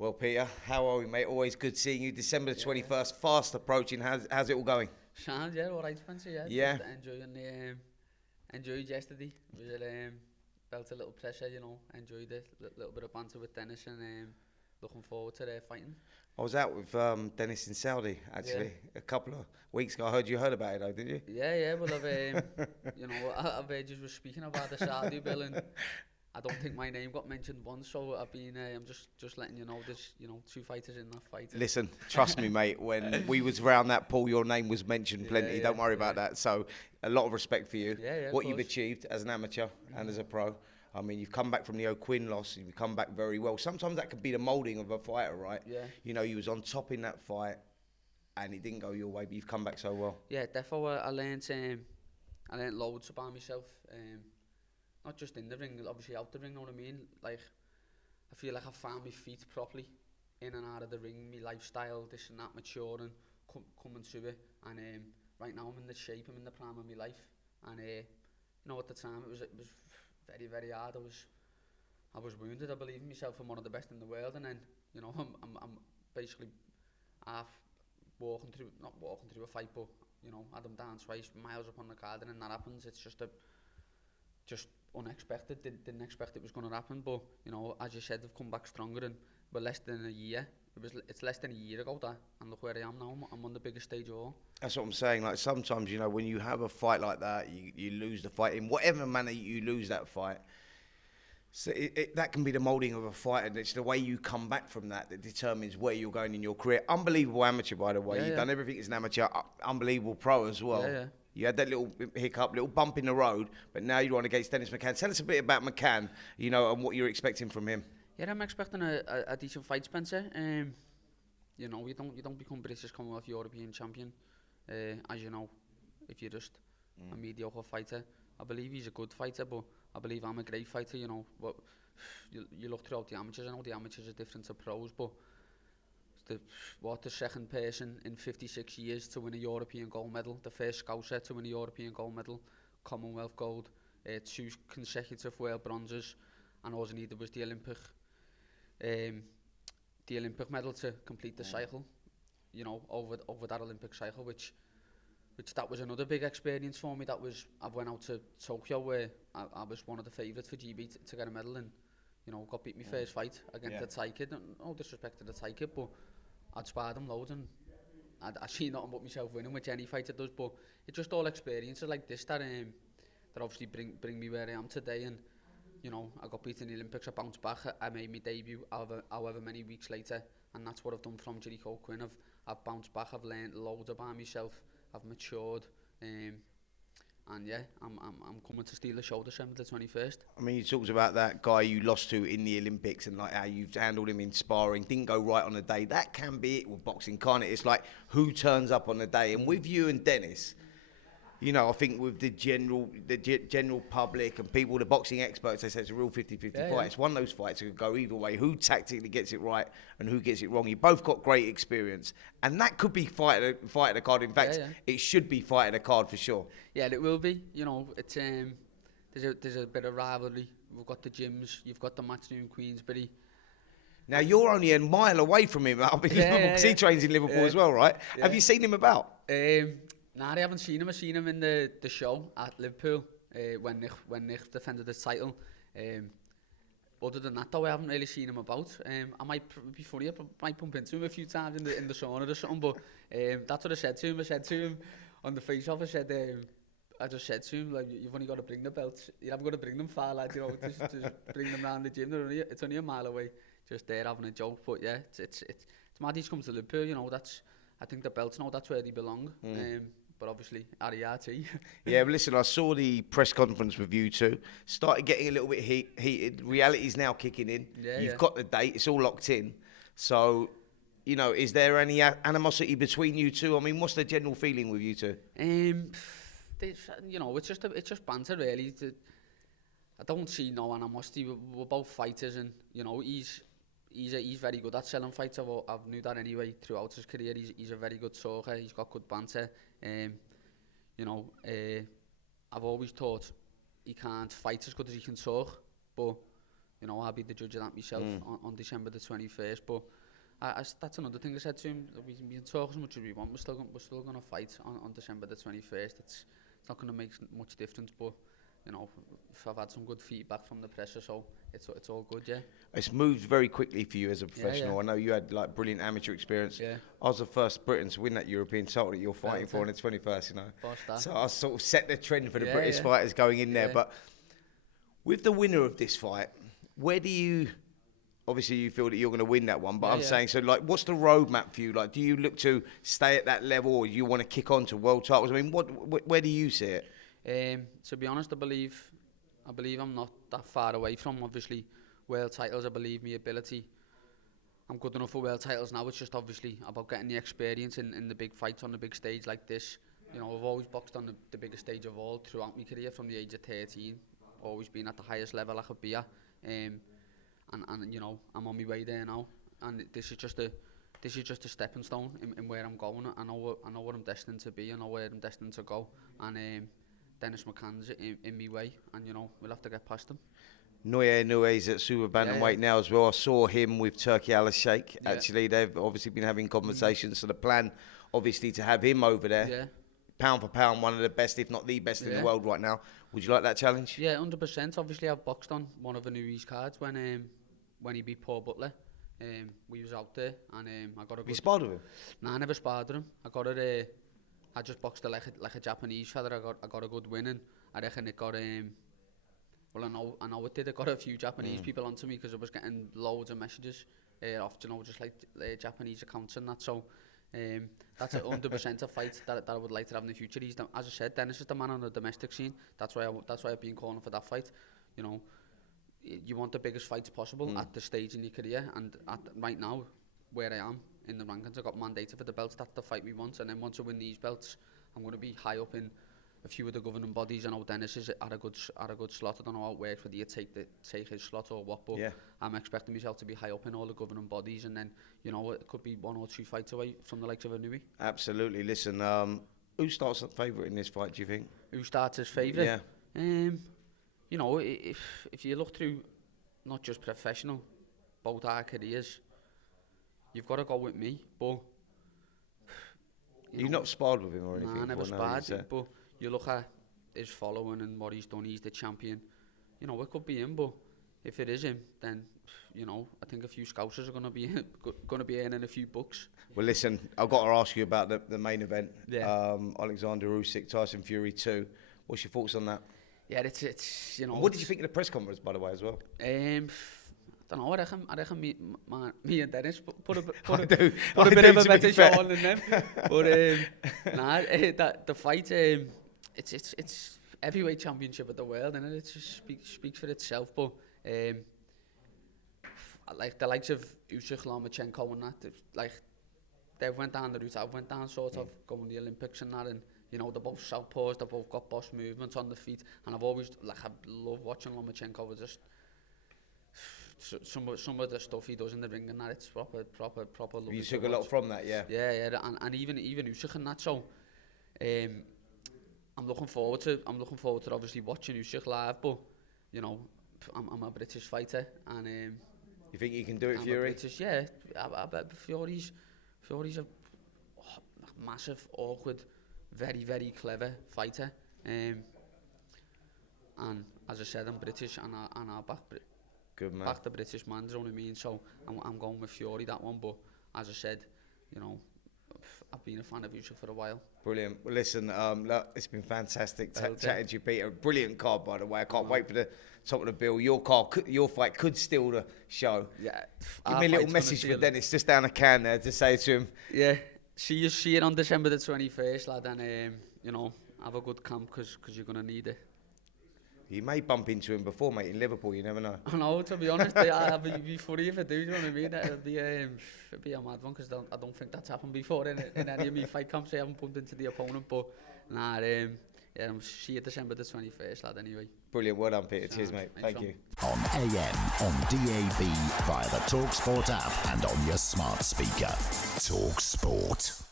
Well, Peter, how are we, mate? Always good seeing you. December the 21st, fast approaching. How's it all going? Sound, yeah, all right, Spencer, yeah. Yeah. Just enjoying the, enjoyed yesterday. Was felt a little pressure, you know. Enjoyed it, little bit of banter with Dennis, and looking forward to their fighting. I was out with Dennis in Saudi, actually, a couple of weeks ago. I heard you heard about it, though, didn't you? Yeah, well, you know, I've just was speaking about the Saudi bill, and I don't think my name got mentioned once, so I've been, I'm just letting you know there's, you know, 2 fighters in that fight. Listen, trust me, mate, when we was around that pool, your name was mentioned plenty. Don't worry about that. So, a lot of respect for you. What you've achieved as an amateur and as a pro. I mean, you've come back from the O'Quinn loss, you've come back very well. Sometimes that could be the moulding of a fighter, right? Yeah. You know, you was on top in that fight, and it didn't go your way, but you've come back so well. Yeah, definitely. I learned loads about myself. Not just in the ring, obviously out the ring, know what I mean? Like, I feel like I found my feet properly in and out of the ring, my lifestyle, this and that, maturing, coming to it. And right now I'm in the shape, I'm in the prime of my life. And you know, at the time it was very, very hard. I was wounded. I believe in myself. I'm one of the best in the world, and then, you know, I'm basically not walking through a fight, but, you know, had them down twice, miles up on the card, and then that happens. It's just unexpected. Didn't expect it was going to happen, but, you know, as you said, I've come back stronger, and we're less than a year. It's less than a year ago that, and look where I am now. I'm on the biggest stage of all. That's what I'm saying. Like, sometimes, you know, when you have a fight like that, you lose the fight in whatever manner you lose that fight. So that can be the moulding of a fight, and it's the way you come back from that determines where you're going in your career. Unbelievable amateur, by the way. You've done everything as an amateur. Unbelievable pro as well. Yeah. You had that little hiccup, little bump in the road, but now you're on against Dennis McCann. Tell us a bit about McCann, you know, and what you're expecting from him. Yeah, I'm expecting a decent fight, Spencer. You know, you don't become British Commonwealth European champion, as you know, if you're just a mediocre fighter. I believe he's a good fighter, but I believe I'm a great fighter. You know, but you look throughout the amateurs. I know the amateurs are different to pros, but the second person in 56 years to win a European gold medal, the first Scouser to win a European gold medal, Commonwealth gold, 2 consecutive world bronzes, and all he needed was the Olympic medal to complete the cycle, you know, over that Olympic cycle, which that was another big experience for me. I went out to Tokyo where I was one of the favourites for JIBE to get a medal, and, you know, got beat my first fight against the Thai kid. No disrespect to the Thai kid, but I'd sparred him loads, and I see nothing but myself winning, which any fighter does. But it's just all experiences like this that obviously bring me where I am today. And, you know, I got beaten in the Olympics, I bounced back, I made my debut however many weeks later, and that's what I've done from Jericho Quinn. I've bounced back, I've learned loads about myself, I've matured, and yeah, I'm coming to steal the show December the 21st. I mean, you talked about that guy you lost to in the Olympics and like how you've handled him in sparring, didn't go right on the day. That can be it with boxing, can't it? It's like who turns up on the day. And with you and Dennis, you know, I think with the general public and people, the boxing experts, they say it's a real 50-50 fight. It's one of those fights that could go either way. Who tactically gets it right and who gets it wrong. You both got great experience. And that could be fight at the card. In fact, it should be fight at the card for sure. Yeah, it will be. You know, it's there's a bit of rivalry. We've got the gyms. You've got the match in Queensbury. Now, you're only a mile away from him up in Liverpool, because he trains in Liverpool as well, right? Yeah. Have you seen him about? Nah, I haven't seen him. I've seen him in the show at Liverpool when Nick defended his title. Other than that, though, I haven't really seen him about. I might be funny. I might bump into him a few times in the sauna or something. But that's what I said to him. I said to him on the face-off, I just said to him, like, you've only got to bring the belts. You haven't got to bring them far, like, you know, just bring them round the gym. It's only a mile away. Just there having a joke. But yeah, it's mad he's come to Liverpool. You know, I think the belts now, that's where they belong. But obviously, Riyadh. Yeah, but listen, I saw the press conference with you two. Started getting a little bit heated. Reality's now kicking in. You've got the date. It's all locked in. So, you know, is there any animosity between you two? I mean, what's the general feeling with you two? You know, it's just banter, really. I don't see no animosity. We're both fighters, and, you know, he's very good at selling fights. I've knew that anyway throughout his career. He's a very good talker. He's got good banter. You know, I've always thought he can't fight as good as he can talk, but you know, I'll be the judge of that myself on December the 21st. But that's another thing I said to him. We can talk as much as we want. We're still going to fight on December the 21st. It's not going to make much difference, but you know, if I've had some good feedback from the presser, so it's all good, yeah. It's moved very quickly for you as a professional. Yeah. I know you had like brilliant amateur experience. Yeah. I was the first Briton to win that European title that you're fighting for on the 21st, you know. So I sort of set the trend for the British fighters going in there. But with the winner of this fight, where do you... Obviously, you feel that you're going to win that one, but I'm saying, so like, what's the roadmap for you? Like, do you look to stay at that level, or do you want to kick on to world titles? I mean, where do you see it? To be honest, I believe I'm not that far away from, obviously, world titles. I believe my ability. I'm good enough for world titles now. It's just obviously about getting the experience in the big fights on the big stage like this. You know, I've always boxed on the biggest stage of all throughout my career from the age of 13. Always been at the highest level I could be at. And you know, I'm on my way there now, and this is just a stepping stone in where I'm going. I know what I'm destined to be. I know where I'm destined to go, and Dennis McCann's in my way, and you know, we'll have to get past him. Nuey's at super bantamweight now as well. I saw him with Turkey Usyk. Actually, they've obviously been having conversations. So the plan, obviously, to have him over there. Yeah. Pound for pound, one of the best, if not the best in the world right now. Would you like that challenge? Yeah, 100%. Obviously, I've boxed on one of Nuey's cards when he beat Paul Butler. We was out there, and I got a good... You sparred with him? Nah, I never sparred with him. I just boxed like a Japanese fella. I got a good win, and I reckon it got... well, I know it did. It got a few Japanese people onto me because I was getting loads of messages off, you know, just like Japanese accounts and that. So that's 100% a fight that I would like to have in the future. As I said, Dennis is the man on the domestic scene. That's why I've been calling for that fight. You know, you want the biggest fights possible at the stage in your career, and right now, where I am in the rankings, I got mandated for the belts. That's the fight we want, and then once I win these belts, I'm going to be high up in a few of the governing bodies. I know Dennis is at a good slot. I don't know how it works, whether you take his slot or what, but I'm expecting myself to be high up in all the governing bodies, and then, you know, it could be 1 or 2 fights away from the likes of a Nui. Absolutely. Listen, who starts at favourite in this fight, do you think? Who starts as favourite? Yeah. You know, if you look through not just professional, both our careers, you've got to go with me, but... You've not sparred with him or anything? Nah, I never sparred, but you look at his following and what he's done, he's the champion. You know, it could be him, but if it is him, then, you know, I think a few Scousers are going to be earning a few bucks. Well, listen, I've got to ask you about the main event. Yeah. Oleksandr Usyk, Tyson Fury 2. What's your thoughts on that? Yeah, it's you know... What did you think of the press conference, by the way, as well? I don't know, I reckon me and Dennis put a bit of a better show on than them. But the fight, it's heavyweight championship of the world, and it just speaks for itself. But like the likes of Usyk, Lomachenko, and that, like they went down the route I went down, sort of going to the Olympics and that, and you know, they're both southpaws, they've both got boss movements on the feet, and I love watching Lomachenko. Just some of the stuff he does in the ring and that, it's proper. You took a lot from that, yeah. Yeah, and even Usyk and that. So, I'm looking forward to obviously watching Usyk live, but you know, I'm a British fighter, and you think you can do it, I'm Fury? Yeah, I bet Fury's a massive, awkward, very, very clever fighter, and as I said, I'm British, and I'll back the British man, do you know what I mean? So I'm going with Fury, that one, but as I said, you know, I've been a fan of Usyk for a while. Brilliant. Well, listen, look, it's been fantastic chatting to you, Peter. Brilliant card, by the way. I can't wait for the top of the bill. Your fight could steal the show. Yeah. Give me a little message for Dennis, just down a can there, to say to him. Yeah. See you on December the 21st, lad, and you know, have a good camp, because you're going to need it. You may bump into him before, mate, in Liverpool, you never know. I know, to be honest, it'd be funny if I do, you know what I mean? It'd be a mad one, because I don't think that's happened before in any of my fight camps. I haven't bumped into the opponent, but I'm see you December the 21st, lad, anyway. Brilliant, well done, Peter. Cheers, mate. Thank you. On AM, on DAB, via the talkSPORT app, and on your smart speaker. talkSPORT.